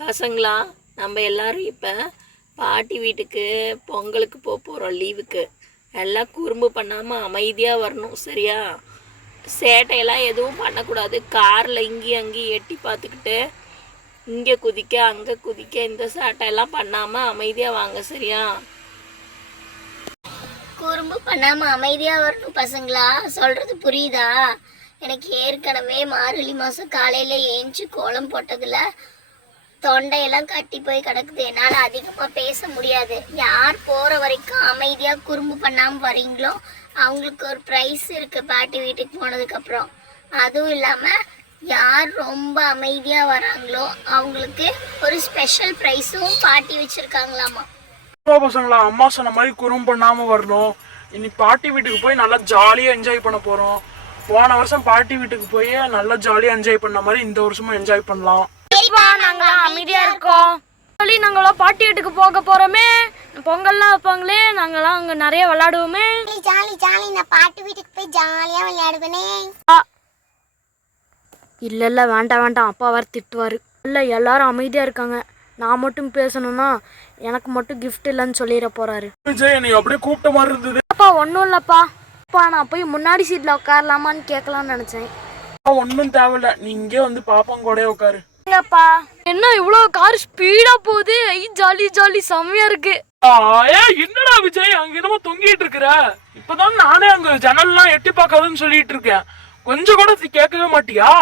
பசங்களா, நம்ம எல்லாரும் இப்போ பாட்டி வீட்டுக்கு பொங்கலுக்கு போக போகிறோம் லீவுக்கு. எல்லாம் குறும்பு பண்ணாமல் அமைதியாக வரணும், சரியா? சேட்டையெல்லாம் எதுவும் பண்ணக்கூடாது. காரில் இங்கேயும் அங்கேயும் எட்டி பார்த்துக்கிட்டு இங்கே குதிக்க அங்கே குதிக்க இந்த சேட்டையெல்லாம் பண்ணாமல் அமைதியாக வாங்க, சரியா? குறும்பு பண்ணாமல் அமைதியாக வரணும் பசங்களா. சொல்கிறது புரியுதா? எனக்கு ஏற்கனவே மார்கழி மாதம் காலையில் ஏஞ்சி கோலம் போட்டதில் தொண்டையெல்லாம் கட்டி போய் கிடக்குது. என்னால் அதிகமாக பேச முடியாது. யார் போகிற வரைக்கும் அமைதியாக குறும்பு பண்ணாமல் வரீங்களோ அவங்களுக்கு ஒரு ப்ரைஸ் இருக்குது பாட்டி வீட்டுக்கு போனதுக்கப்புறம். அதுவும் இல்லாமல் யார் ரொம்ப அமைதியாக வராங்களோ அவங்களுக்கு ஒரு ஸ்பெஷல் ப்ரைஸும் பாட்டி வச்சுருக்காங்களாமா. பசங்களா, அம்மா சொன்ன மாதிரி குறும்பு பண்ணாமல் வரணும். இன்னைக்கு பாட்டி வீட்டுக்கு போய் நல்லா ஜாலியாக என்ஜாய் பண்ண போகிறோம். போன வருஷம் பாட்டி வீட்டுக்கு போய் நல்லா ஜாலியாக என்ஜாய் பண்ண மாதிரி இந்த வருஷமும் என்ஜாய் பண்ணலாம். நாங்களாம் அமைதியா இருக்கோம். நாங்களாம் பாட்டி வீட்டுக்கு போக போறோமே, பொங்கல்லாம் வைப்பாங்களே, நாங்களாம் அங்க நிறைய விளையாடுவோமே. ஜாலி ஜாலி, நான் பாட்டி வீட்டுக்கு போய் ஜாலியா விளையாடுவேனே. இல்ல இல்ல, வேண்டாம் வேண்டாம், அப்பா வர திட்டுவாரு. இல்ல, எல்லாரும் அமைதியா இருக்காங்க, நான் மட்டும் பேசணும்னா எனக்கு மட்டும் கிஃப்ட் இல்லைன்னு சொல்லிட போறாரு. விஜய், நீ அப்படியே கூப்பிட்ட மாதிரி இருந்தது. அப்பா ஒன்றும் இல்லப்பா. அப்பா, நான் போய் முன்னாடி சீட்ல உட்காரலாமான்னு கேட்கலான்னு நினைச்சேன். ஒன்றும் தேவையில்ல, நீ இங்கே வந்து பாப்பாங்க கூட உட்காரு. என்ன இவ்வளோ கார் ஸ்பீடா போகுது? ஜாலி ஜாலி, செம்மையா இருக்கு. என்னடா விஜய், அங்க என்னமோ தொங்கிட்டு இருக்கிற? இப்பதான் நானே அங்க ஜன்னல்லாம் எட்டி பார்க்காதுன்னு சொல்லிட்டு இருக்கேன். கொஞ்சம் கூட கேட்கவே மாட்டியா?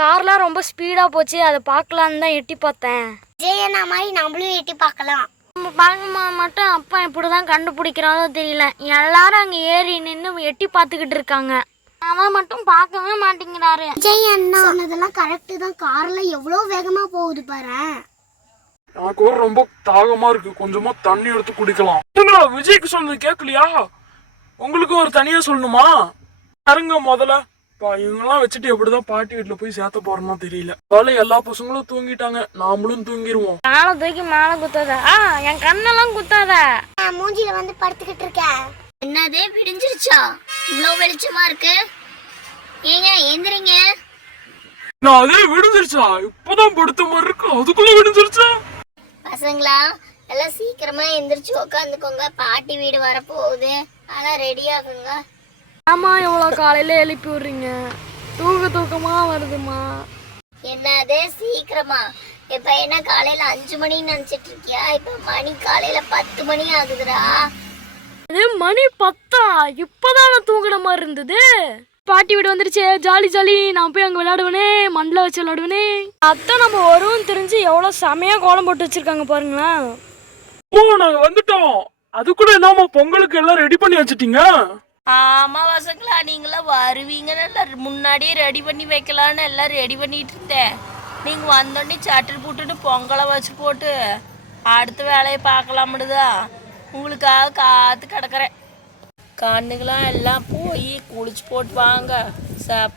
கார்லாம் ரொம்ப ஸ்பீடா போச்சு, அதை பார்க்கலான்னு தான் எட்டி பார்த்தேன். ஜெயண்ணா மாதிரி நம்மளும் எட்டி பார்க்கலாம். நம்ம பார்க்குமா மட்டும் அப்பா இப்படிதான் கண்டுபிடிக்கிறாரோ தெரியல. எல்லாரும் அங்க ஏறி நின்று எட்டி பார்த்துக்கிட்டு இருக்காங்க. அவன் மட்டும் பார்க்கவே மாட்டேங்கிறாரு. ஜெய் அண்ணா சொன்னதெல்லாம் கரெக்டு தான். கார்ல எவ்வளவு வேகமா போகுது பாரு. எனக்கு ரொம்ப தாகமா இருக்கு, கொஞ்சமா தண்ணி எடுத்து குடிக்கலாம். விஜய்க்கு சொன்னது கேட்கலையா? உங்களுக்கு ஒரு தனியா சொல்லணுமா? அருங்க முதல்ல. இவங்கெல்லாம் வச்சுட்டு எப்படிதான் பாட்டி வீட்டுல போய் சேர்த்த போறோம்னா தெரியல. காலை எல்லா பசங்களும் தூங்கிட்டாங்க, நாமளும் தூங்கிடுவோம். மேல தூக்கி மேல குத்தாத, என் கண்ணெல்லாம் குத்தாத. மூஞ்சில வந்து படுத்துக்கிட்டு இருக்கேன். என்னது, விடிஞ்சிருச்சா? இவ்வளவு வெளிச்சமா இருக்கு. ஏங்க எந்திரிங்க. நான் அதே விடிஞ்சிருச்சா? இப்பதான் படுத்த மாதிரி இருக்கு, அதுக்குள்ள விடிஞ்சிருச்சா? பசங்களா, எல்லாம் சீக்கிரமா எந்திரிச்சு உட்காந்துக்கோங்க. பாட்டி வீடு வரப்போகுது, ஆனா ரெடி ஆகுங்க. ஆமா, எவ்வளவு காலையில எழுப்பி விடுறீங்க, தூக்கமா வருதுமா. என்னது சீக்கிரமா? இப்ப என்ன காலையில 5 மணின்னு நினைச்சிட்டு இருக்கியா? இப்ப மணி காலையில 10 மணி ஆகுதுடா. மணி 10? இப்பதான் நான் தூங்குற மாதிரி இருந்தது. பாட்டி வீடு வந்துருச்சு, ஜாலி ஜாலி. நான் போய் அங்க விளையாடுவேனே, மண்ணில் வச்சு விளையாடுவேனே. அத்தை நம்ம வரும்னு தெரிஞ்சு எவ்வளவு செமையா கோலம் போட்டு வச்சிருக்காங்க பாருங்களேன். நாங்க வந்துட்டோம். அது கூட என்னமா பொங்கலுக்கு எல்லாம் ரெடி பண்ணி வச்சிட்டீங்க? ஆமா பசங்களா, நீங்களாம் வருவீங்கன்னு முன்னாடியே ரெடி பண்ணி வைக்கலான்னு எல்லாம் ரெடி பண்ணிட்டு இருந்தேன். நீங்க வந்தோடனே சட்டில் போட்டுட்டு பொங்கலை வச்சு போட்டு அடுத்த வேலையை பார்க்கலாம்னுதா உங்களுக்காக காத்து கிடக்குறேன். கண்ணுக்கெல்லாம் எல்லாம் போய் குளிச்சு போட்டு வாங்க,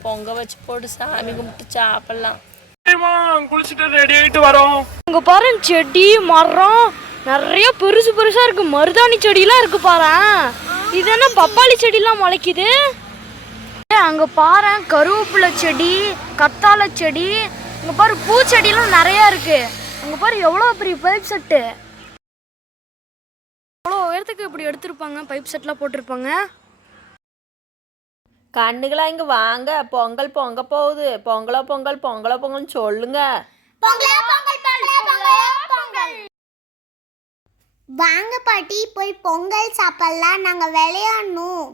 பொங்க வச்சு போட்டு சாமி கும்பிட்டு சாப்பிடலாம். குளிச்சுட்டு ரெடி ஆயிட்டு வரோம். அங்க பாரு, செடி மரம் நிறைய பெருசு பெருசா இருக்கு. மருதாணி செடியெல்லாம் இருக்கு பாரு. இது என்ன பப்பாளி செடியெல்லாம் முளைக்குது. அங்க பாரு, கருவேப்பிலை செடி, கத்தாழை செடி, அங்க பாரு பூச்செடியெல்லாம் நிறைய இருக்கு. அங்க பாரு எவ்வளவு பெரிய பைப் செட்டு. எவ்வளோ உயரத்துக்கு இப்படி எடுத்திருப்பாங்க, பைப் செட்லாம் போட்டிருப்பாங்க. கண்ணுகளா இங்க வாங்க, பொங்கல் பொங்க போகுது. பொங்கலோ பொங்கல் பொங்கலோ பொங்கல்னு சொல்லுங்க. வாங்க பாட்டி, போய் பொங்கல் சாப்பிடலாம், நாங்க விளையாடணும்.